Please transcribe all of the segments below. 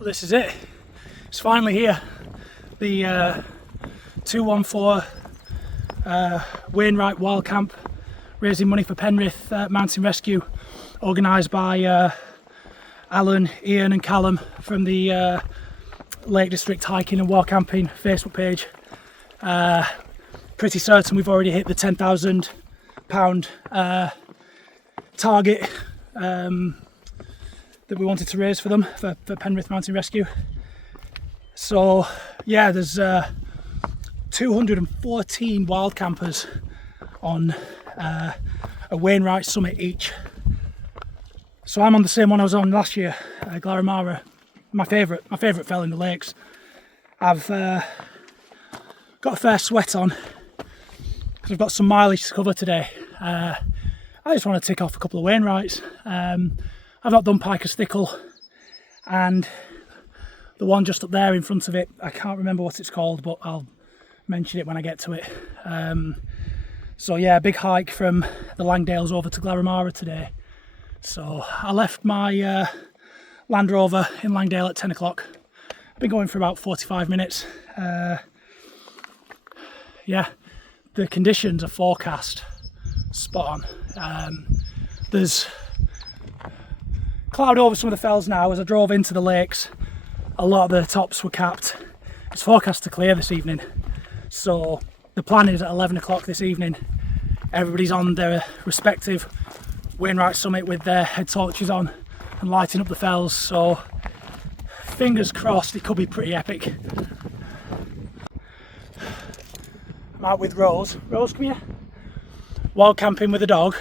This is it. It's finally here. The 214 Wainwright Wild Camp, raising money for Penrith Mountain Rescue, organised by Alan, Ian and Callum from the Lake District Hiking and Wild Camping Facebook page. Pretty certain we've already hit the £10,000 target that we wanted to raise for them, for Penrith Mountain Rescue. So yeah, there's 214 wild campers on a Wainwright summit each. So I'm on the same one I was on last year, Glaramara, my favourite fell in the lakes. I've got a fair sweat on because I've got some mileage to cover today. I just want to tick off a couple of Wainwrights. I've not done Pike or Stickle, and the one just up there in front of it, I can't remember what it's called, but I'll mention it when I get to it. So yeah, big hike from the Langdales over to Glaramara today. So I left my Land Rover in Langdale at 10 o'clock. I've been going for about 45 minutes. Yeah, the conditions are forecast spot on. There's cloud over some of the fells now. As I drove into the lakes, a lot of the tops were capped. It's forecast to clear this evening. So the plan is at 11 o'clock this evening, everybody's on their respective Wainwright summit with their head torches on and lighting up the fells. So fingers crossed, it could be pretty epic. I'm out with Rose. Rose, come here. Wild camping with a dog.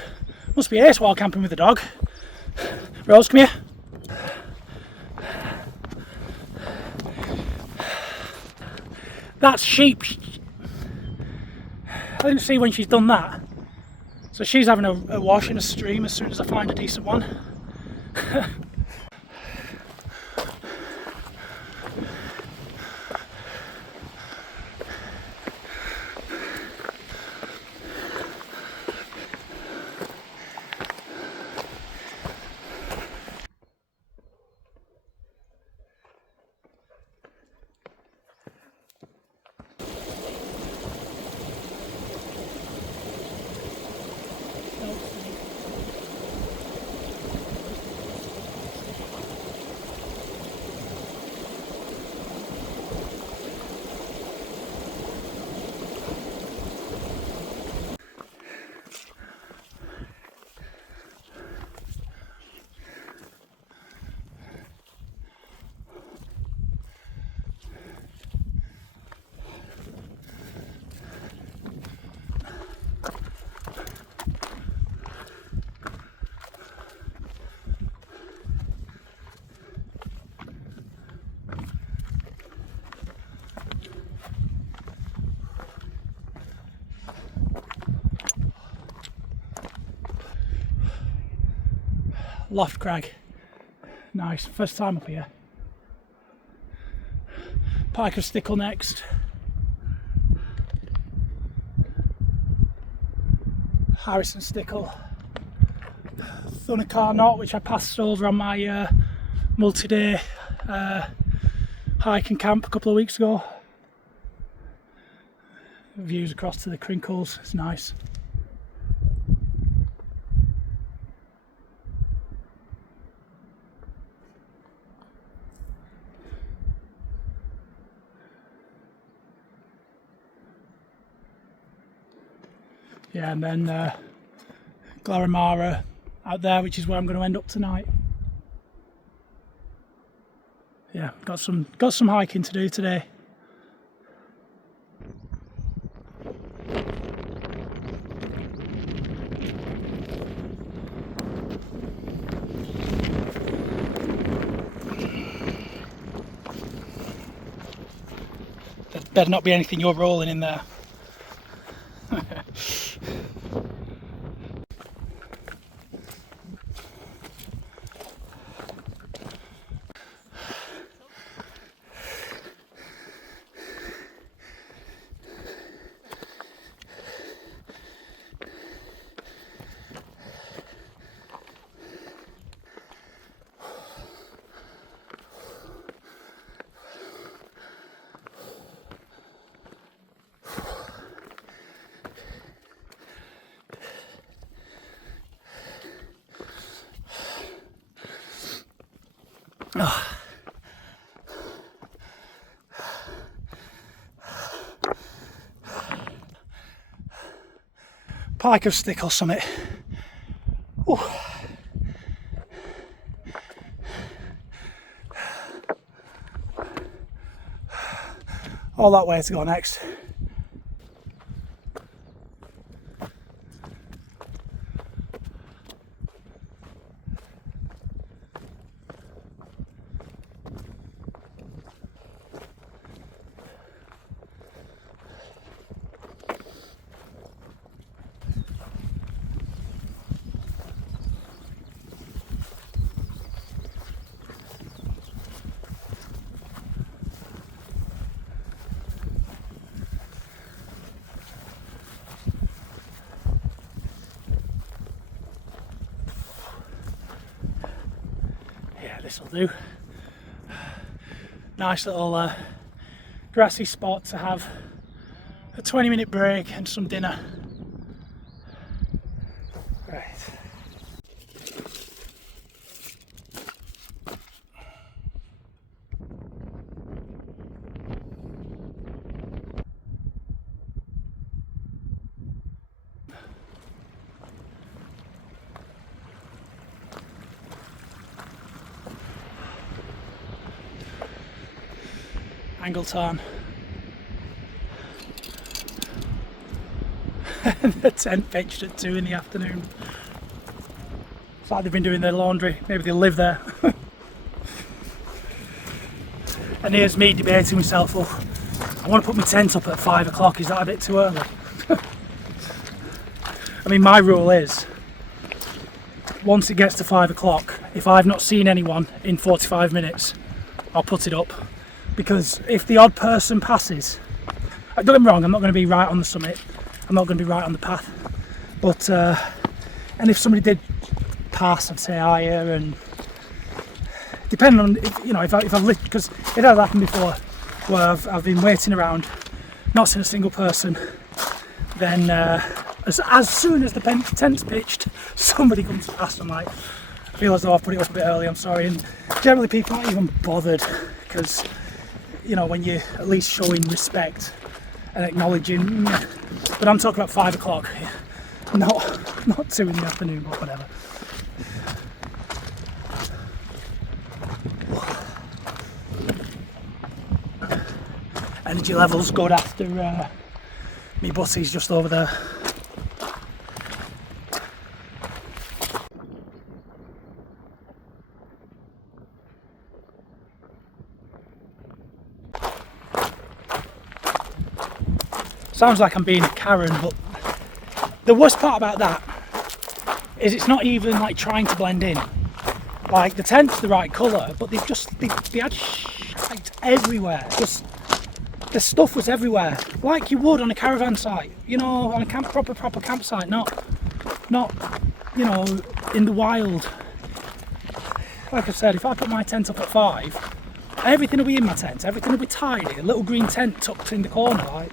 Must be ace wild camping with a dog. Rose, come here. That's sheep. I didn't see when she's done that. So she's having a wash in a stream as soon as I find a decent one. Loft Crag. Nice, first time up here. Pike of Stickle next. Harrison Stickle. Thunakar Knot, which I passed over on my multi-day hike and camp a couple of weeks ago. Views across to the Crinkles, it's nice. Yeah, and then Glaramara out there, which is where I'm going to end up tonight. Yeah, got some hiking to do today. There better not be anything you're rolling in there. Oh. Pike of Stickle summit. Ooh. All that way to go next. This will do. Nice little grassy spot to have a 20-minute break and some dinner. Right. Angleton. The tent pitched at 2 in the afternoon. It's like they've been doing their laundry. Maybe they'll live there. And here's me debating myself, well, I want to put my tent up at 5 o'clock, is that a bit too early? I mean, my rule is, once it gets to 5 o'clock, if I've not seen anyone in 45 minutes, I'll put it up. Because if the odd person passes, don't get me wrong, I'm not going to be right on the summit, I'm not going to be right on the path, but and if somebody did pass, I'd say higher, and depending on if I've lived, because it has happened before where I've been waiting around, not seen a single person, then as soon as the tent's pitched, somebody comes past. I'm like, I feel as though I've put it up a bit early, I'm sorry. And generally people aren't even bothered, because when you're at least showing respect and acknowledging. But I'm talking about 5 o'clock, not 2 in the afternoon, but whatever. Energy levels good after me butty's just over there. Sounds like I'm being a Karen, but the worst part about that is it's not even like trying to blend in. Like, the tent's the right colour, but they had shite everywhere. Just the stuff was everywhere, like you would on a caravan site, on a proper campsite, not in the wild. Like I said, if I put my tent up at 5, everything will be in my tent, everything will be tidy, a little green tent tucked in the corner. Like,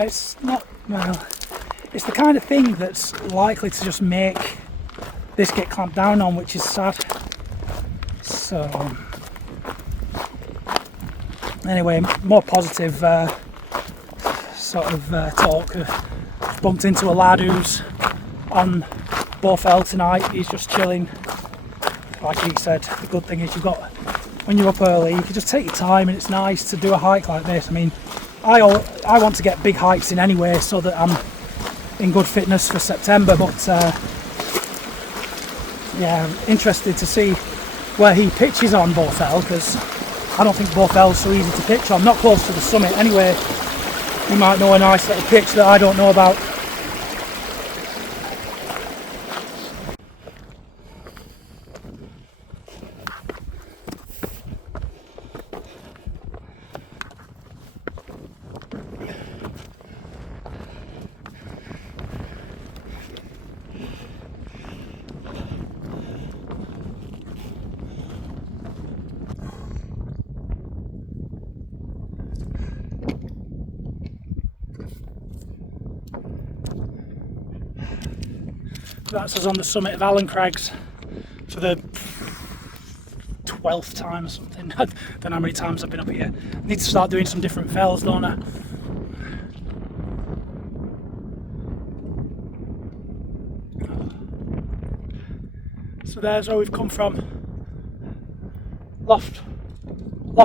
it's not, well, it's the kind of thing that's likely to just make this get clamped down on, which is sad. So anyway, more positive talk. Bumped into a lad who's on Bowfell tonight. He's just chilling. Like he said, the good thing is when you're up early, you can just take your time, and it's nice to do a hike like this. I mean, I want to get big hikes in anyway, so that I'm in good fitness for September. But yeah, I'm interested to see where he pitches on Bowfell, because I don't think Bowfell's so easy to pitch on. Not close to the summit anyway. You might know a nice little pitch that I don't know about. That's us on the summit of Allen Crags for the 12th time or something. I don't know how many times I've been up here. I need to start doing some different fells, don't I? So there's where we've come from. Loft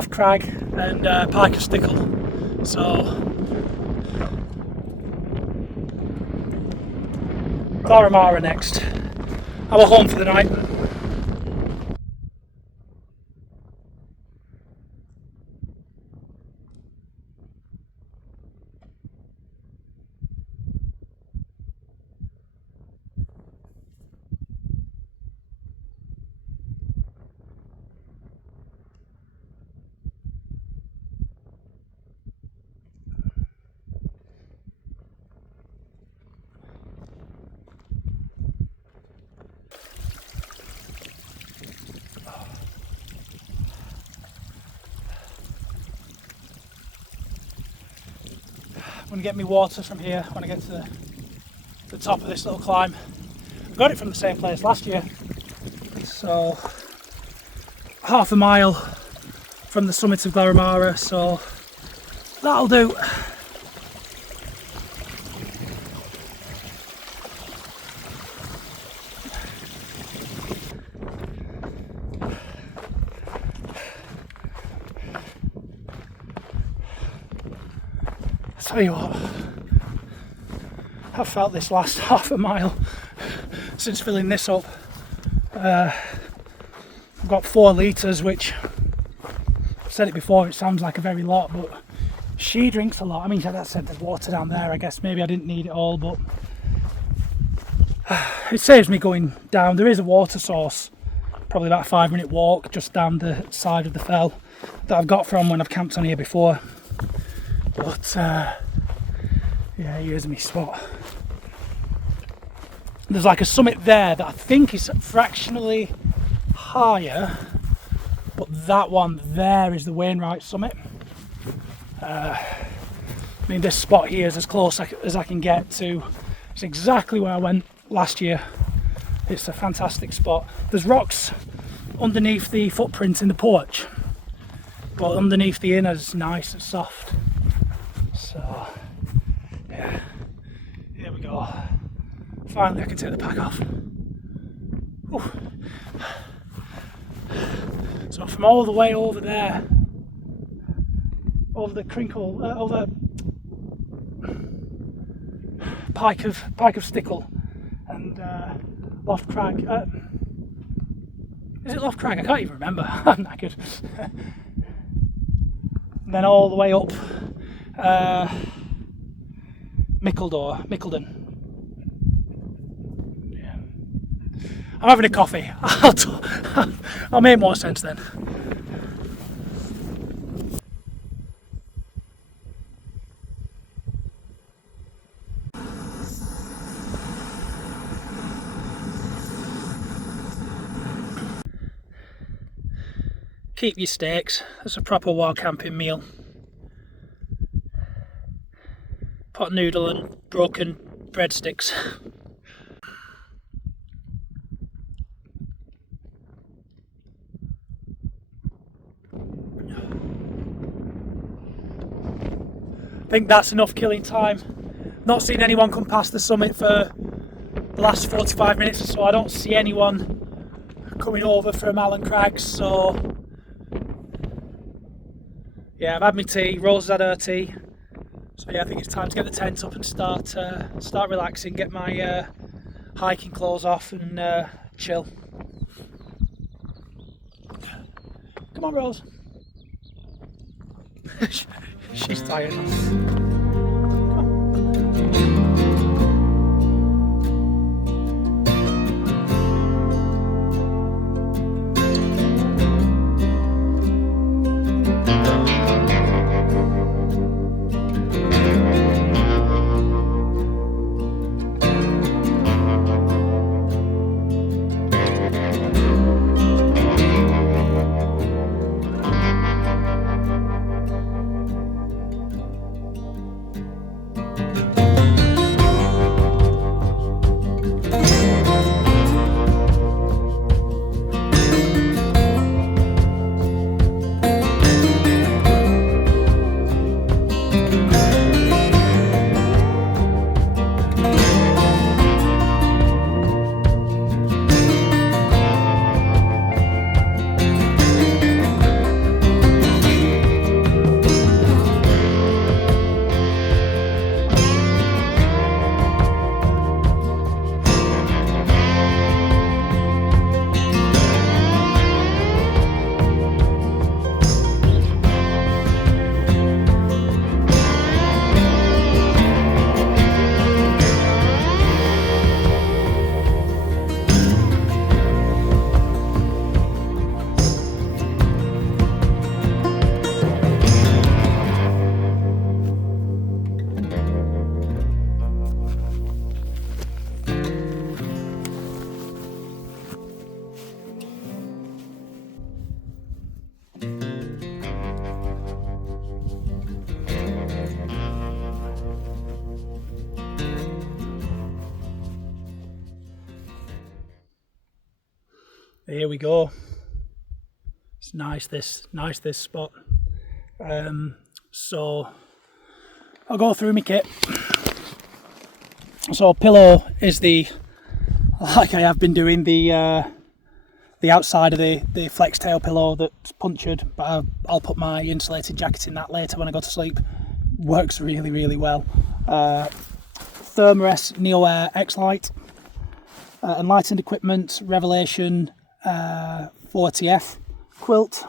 Crag and Pike and Stickle. So Glaramara next. Our home for the night. I'm going to get me water from here when I get to the top of this little climb. I got it from the same place last year, so half a mile from the summit of Glaramara, so that'll do. Tell you what, I've felt this last half a mile since filling this up. I've got 4 litres, which I've said it before, it sounds like a very lot, but she drinks a lot. I mean, that said, there's water down there. I guess maybe I didn't need it all, but It saves me going down. There is a water source, probably about a 5-minute walk just down the side of the fell that I've got from when I've camped on here before. But yeah, here's my spot. There's like a summit there that I think is fractionally higher, but that one there is the Wainwright summit. I mean, this spot here is as close as I can get to. It's exactly where I went last year. It's a fantastic spot. There's rocks underneath the footprint in the porch, but underneath the inner is nice and soft. So yeah, here we go. Finally I can take the pack off. Whew. So from all the way over there, over the crinkle, over Pike of Stickle and Loft Crag. Is it Loft Crag? I can't even remember. I'm knackered. And then all the way up Mickeldon. Yeah. I'm having a coffee. I'll make more sense then. Keep your steaks. That's a proper wild camping meal. Pot noodle and broken breadsticks. I think that's enough killing time. Not seen anyone come past the summit for the last 45 minutes or so. I don't see anyone coming over from Allen Crags, so yeah, I've had my tea. Rose has had her tea. So yeah, I think it's time to get the tent up and start relaxing, get my hiking clothes off and chill. Come on, Rose. She's tired. Here we go. It's nice this spot. So I'll go through my kit. So pillow is like I have been doing, the outside of the flex tail pillow that's punctured, but I'll put my insulated jacket in that later when I go to sleep. Works really well. Thermarest Neo Air X-Lite, Enlightened Equipment Revelation 40F quilt.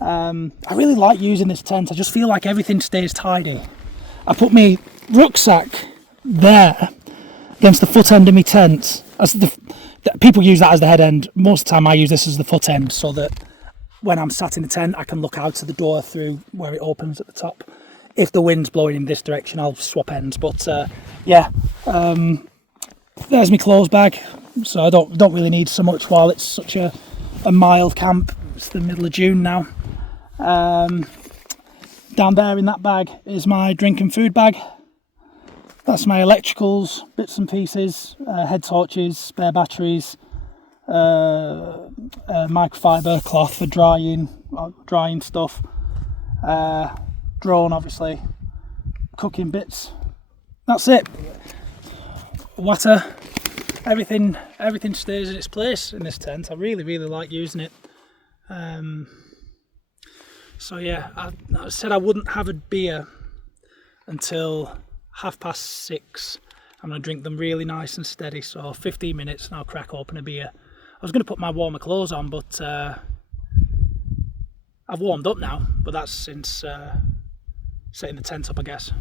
I really like using this tent. I just feel like everything stays tidy. I put my rucksack there, against the foot end of my tent. As people use that as the head end. Most of the time I use this as the foot end, so that when I'm sat in the tent I can look out to the door through where it opens at the top. If the wind's blowing in this direction I'll swap ends, but yeah, there's my clothes bag, so I don't really need so much while it's such a mild camp. It's the middle of June now. Down there in that bag is my drink and food bag. That's my electricals, bits and pieces, head torches, spare batteries, microfiber cloth for drying stuff, drone obviously, cooking bits. That's it. Water, everything stays in its place in this tent. I really like using it. So yeah, I said I wouldn't have a beer until 6:30. I'm going to drink them really nice and steady, so 15 minutes and I'll crack open a beer. I was going to put my warmer clothes on, but I've warmed up now, but that's since setting the tent up, I guess.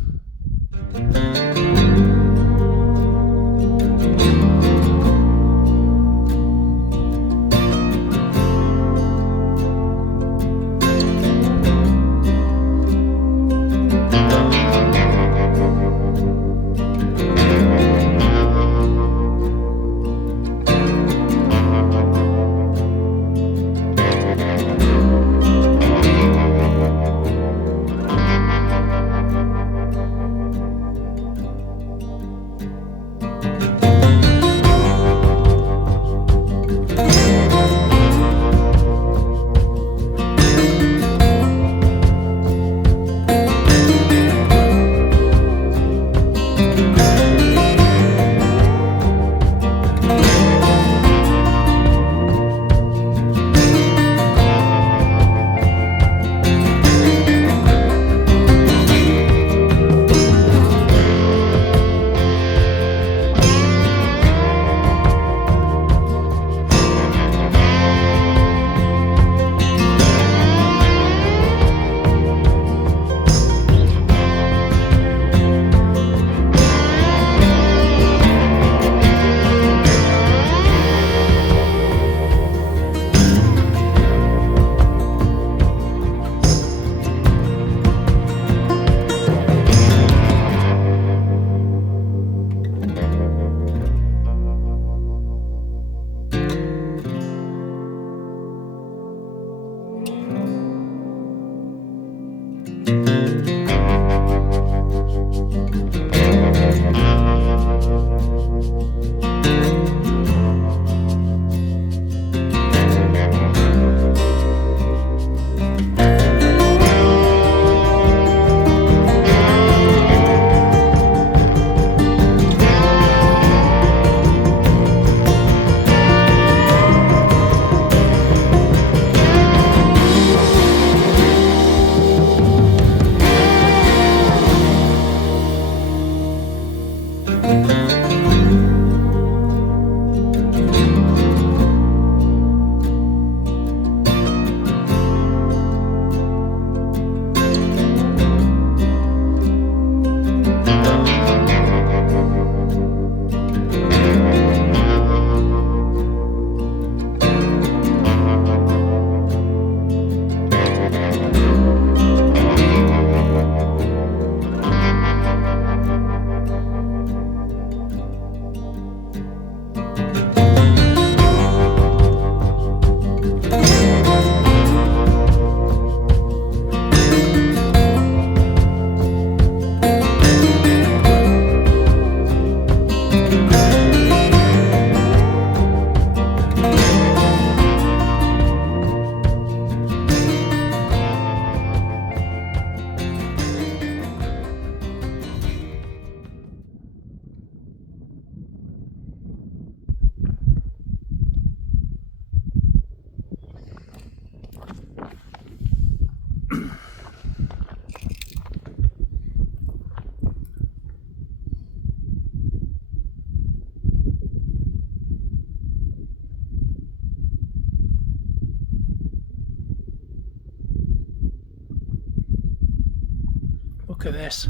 Look at this.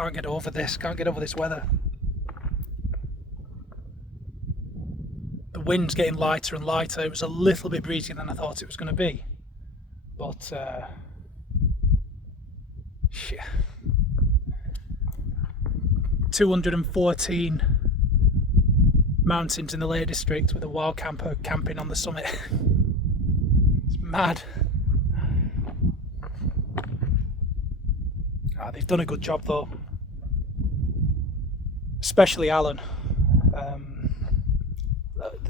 Can't get over this. Can't get over this weather. The wind's getting lighter and lighter. It was a little bit breezier than I thought it was going to be. But, shit. 214 mountains in the Lake District with a wild camper camping on the summit. It's mad. They've done a good job though, especially Alan.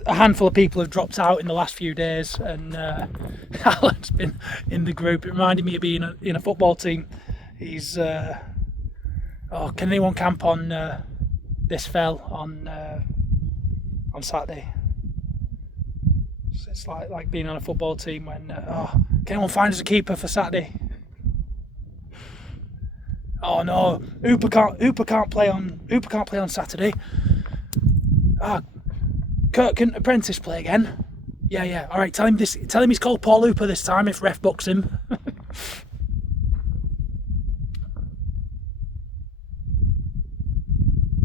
A handful of people have dropped out in the last few days, and Alan's been in the group. It reminded me of being in a football team. He's can anyone camp on this fell on Saturday? It's like being on a football team when can anyone find us a keeper for Saturday? Oh no, Hooper can't play on Saturday. Kurt can Apprentice play again? Yeah. All right, tell him he's called Paul Hooper this time if ref books him.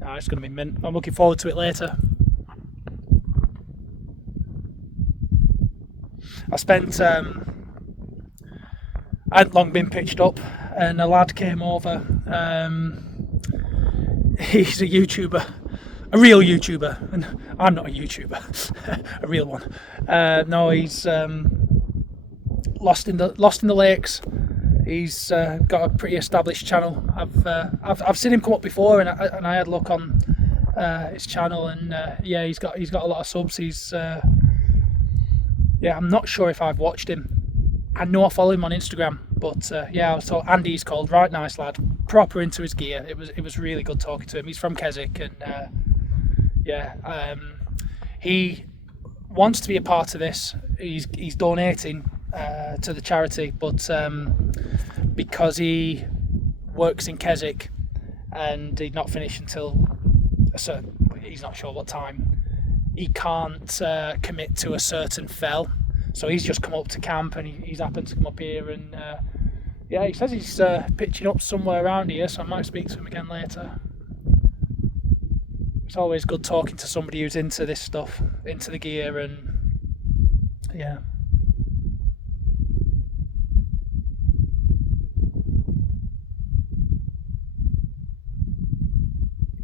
It's going to be mint. I'm looking forward to it later. I hadn't long been pitched up, and a lad came over. He's a YouTuber, a real YouTuber, and I'm not a YouTuber, a real one. No, he's lost in the lakes. He's got a pretty established channel. I've seen him come up before, and I had a look on his channel, and he's got a lot of subs. I'm not sure if I've watched him. I know I follow him on Instagram, but I was told Andy's called, right nice lad, proper into his gear. It was really good talking to him. He's from Keswick, and he wants to be a part of this. He's donating to the charity, but because he works in Keswick and he's not finished until he's not sure what time, he can't commit to a certain fell. So he's just come up to camp, and he's happened to come up here, and he says he's pitching up somewhere around here, so I might speak to him again later. It's always good talking to somebody who's into this stuff, into the gear, and yeah.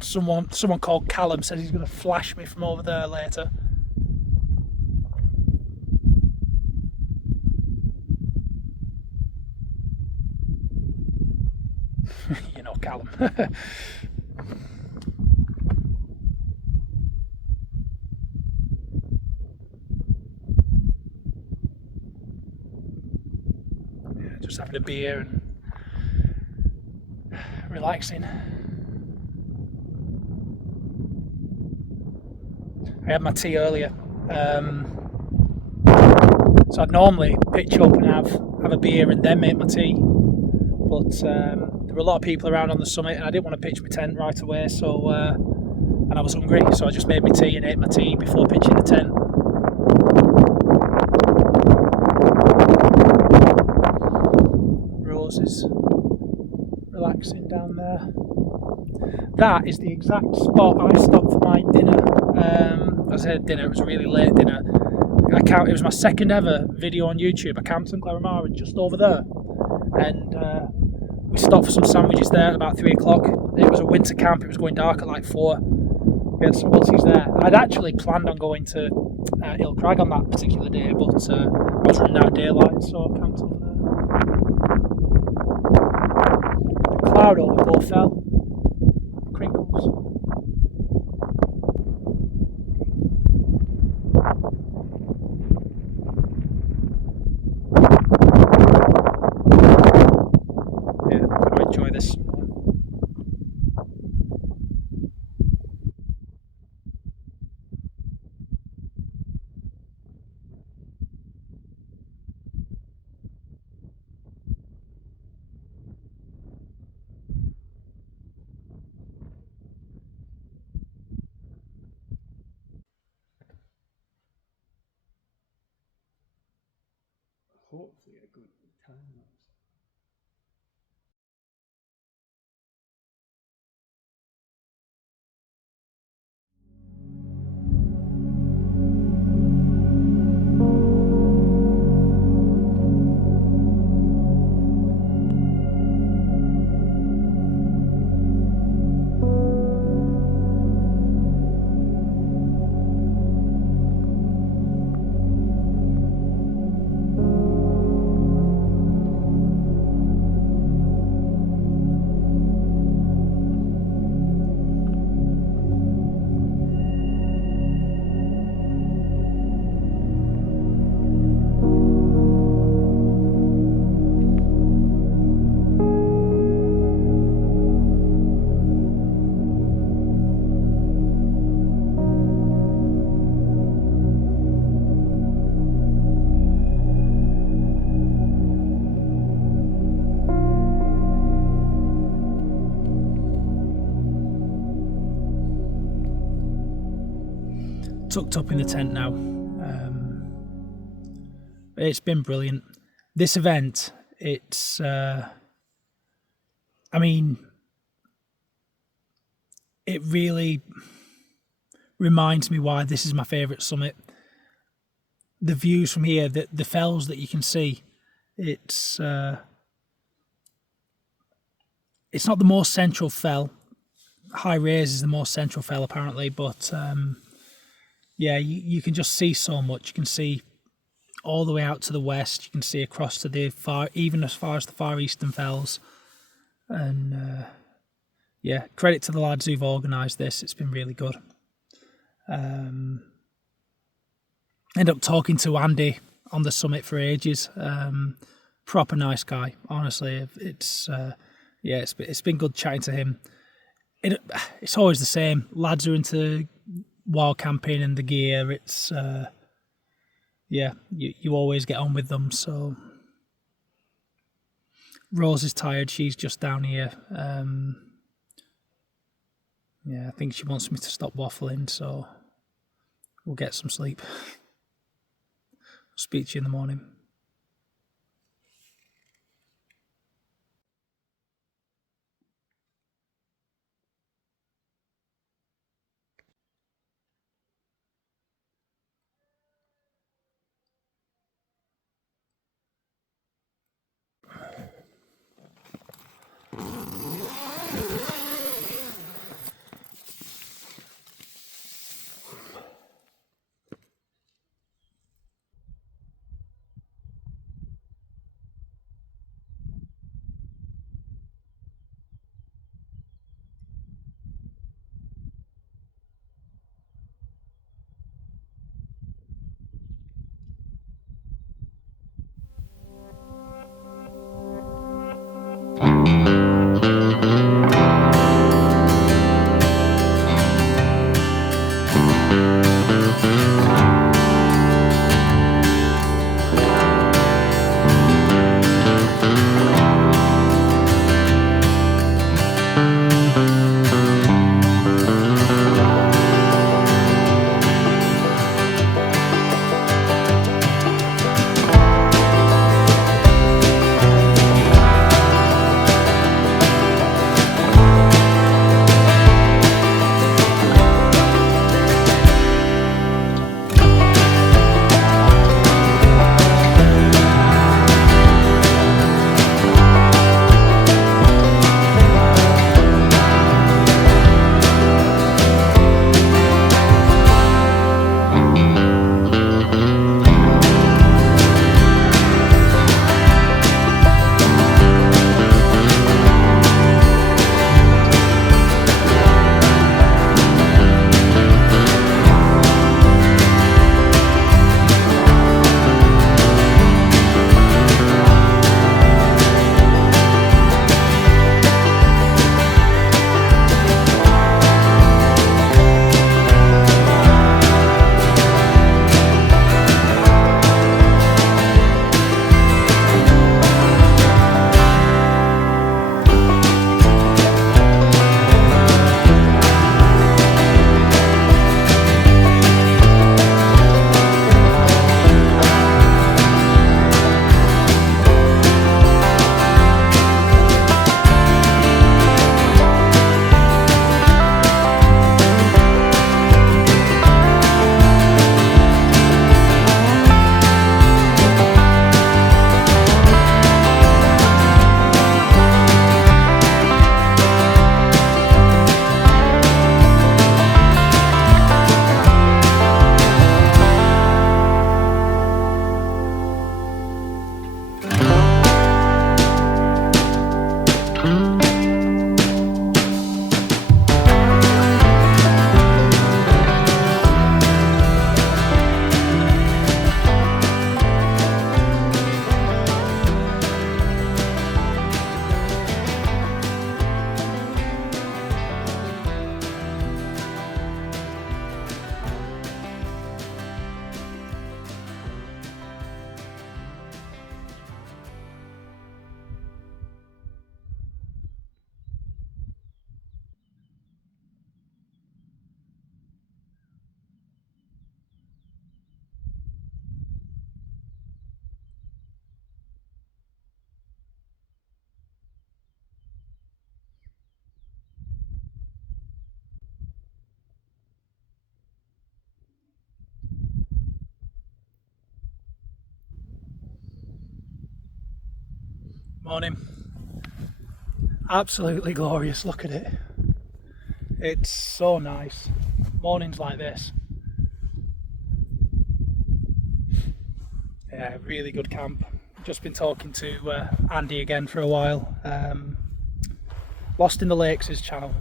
Someone called Callum says he's going to flash me from over there later. You know Callum. Just having a beer and relaxing. I had my tea earlier, so I'd normally pitch up and have a beer and then make my tea, but there were a lot of people around on the summit, and I didn't want to pitch my tent right away, so and I was hungry, so I just made my tea and ate my tea before pitching the tent. Rose is relaxing down there. That is the exact spot I stopped for my dinner. I said dinner, it was a really late dinner. It was my second ever video on YouTube. I camped in Glaramara just over there, and we stopped for some sandwiches there at about 3 o'clock. It was a winter camp, it was going dark at like 4. We had some butties there. I'd actually planned on going to Crag on that particular day, but I was running out of daylight, so I camped over there. The cloud over both fell. Crinkles. Yeah, I'm going to enjoy this. Hopefully a good time lapse. tucked up in the tent now. It's been brilliant. This event, it's, I mean, it really reminds me why this is my favourite summit. The views from here, the fells that you can see, it's not the most central fell. High Raise is the most central fell apparently, but yeah, you can just see so much. You can see all the way out to the west. You can see across to the far, even as far as the far eastern fells. And yeah, credit to the lads who've organised this. It's been really good. End up talking to Andy on the summit for ages. Proper nice guy, honestly. It's yeah, it's been good chatting to him. It's always the same. Lads are into wild camping and the gear. It's yeah, you always get on with them. So Rose is tired. She's just down here. Yeah, I think she wants me to stop waffling, so we'll get some sleep. I'll speak to you in the morning. Morning. Absolutely glorious, look at it. It's so nice. Mornings like this. Yeah, really good camp. Just been talking to Andy again for a while. Lost in the Lakes, his channel.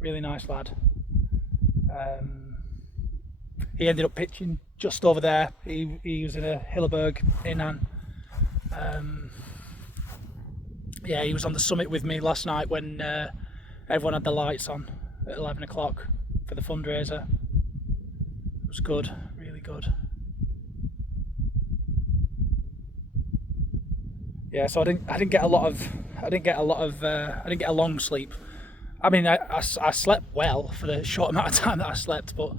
Really nice lad. He ended up pitching just over there. He was in a Hilleberg in Ann. Yeah, he was on the summit with me last night when everyone had the lights on at 11 o'clock for the fundraiser. It was good, really good. Yeah, so I didn't get a long sleep. I mean, I slept well for the short amount of time that I slept, but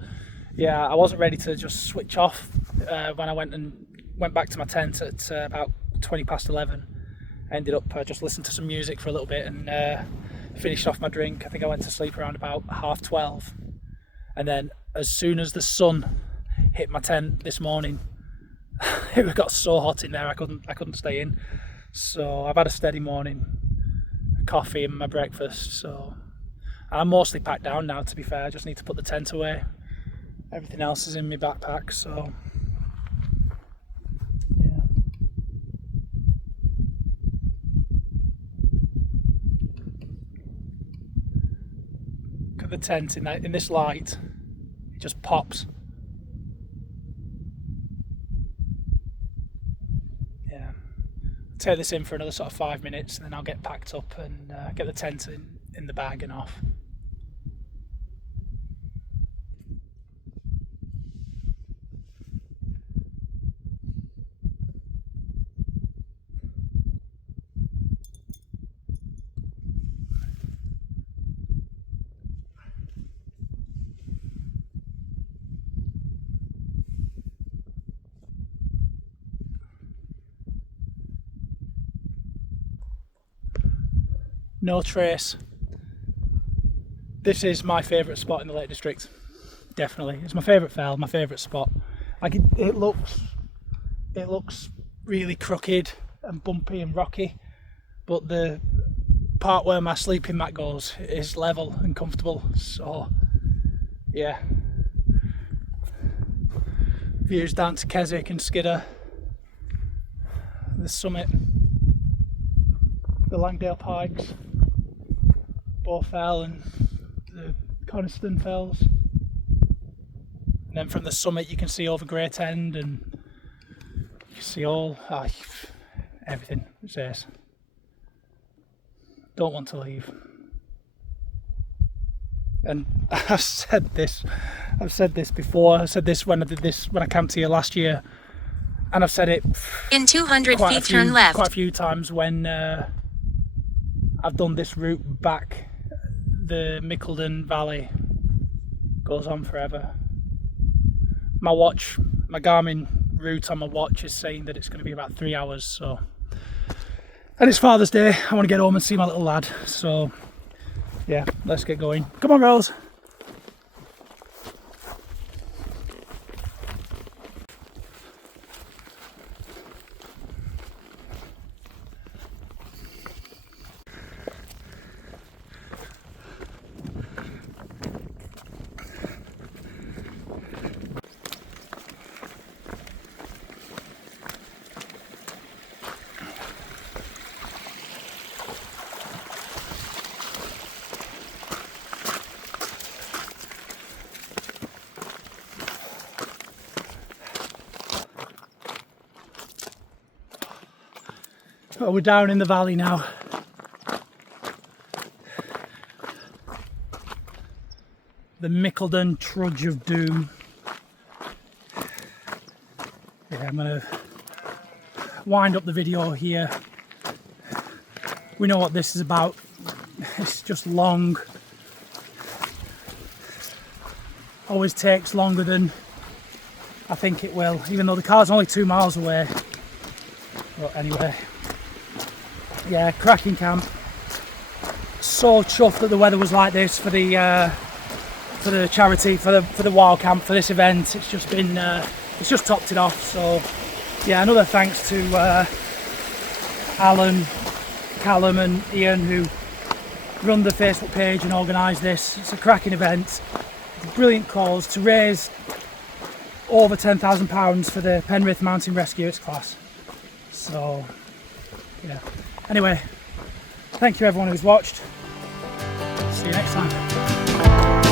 yeah, I wasn't ready to just switch off when I went back to my tent at about 20 past 11. I ended up just listening to some music for a little bit and finished off my drink. I think I went to sleep around about 12:30, and then as soon as the sun hit my tent this morning, it got so hot in there I couldn't stay in. So I've had a steady morning, coffee and my breakfast. So I'm mostly packed down now, to be fair. I just need to put the tent away. Everything else is in my backpack, so yeah. Look at the tent in this light. It just pops. Yeah. I'll take this in for another sort of 5 minutes and then I'll get packed up and get the tent in the bag and off. No trace. This is my favourite spot in the Lake District. Definitely, it's my favourite fell, my favourite spot. Like it looks really crooked and bumpy and rocky, but the part where my sleeping mat goes is level and comfortable. So yeah, views down to Keswick and Skidder, the summit, the Langdale Pikes, Bow Fell and the Coniston Fells. And then from the summit you can see over Great End and you can see everything. It says, don't want to leave. And I've said this before. I said this when I camped here last year, and I've said it in 200 feet turn left quite a few times when I've done this route back. The Mickleden Valley goes on forever. My Garmin route on my watch is saying that it's going to be about 3 hours. So, and it's Father's Day. I want to get home and see my little lad. So, yeah, let's get going. Come on, Rose. Well, we're down in the valley now. The Mickleden Trudge of Doom. Yeah, I'm going to wind up the video here. We know what this is about. It's just long. Always takes longer than I think it will, even though the car's only 2 miles away. But anyway, yeah, cracking camp. So chuffed that the weather was like this for the charity, for the wild camp, for this event. It's just been, it's just topped it off. So yeah, another thanks to Alan, Callum and Ian who run the Facebook page and organise this. It's a cracking event, it's a brilliant cause to raise over £10,000 for the Penrith Mountain Rescue. It's class. So yeah, anyway, thank you everyone who's watched. See you next time.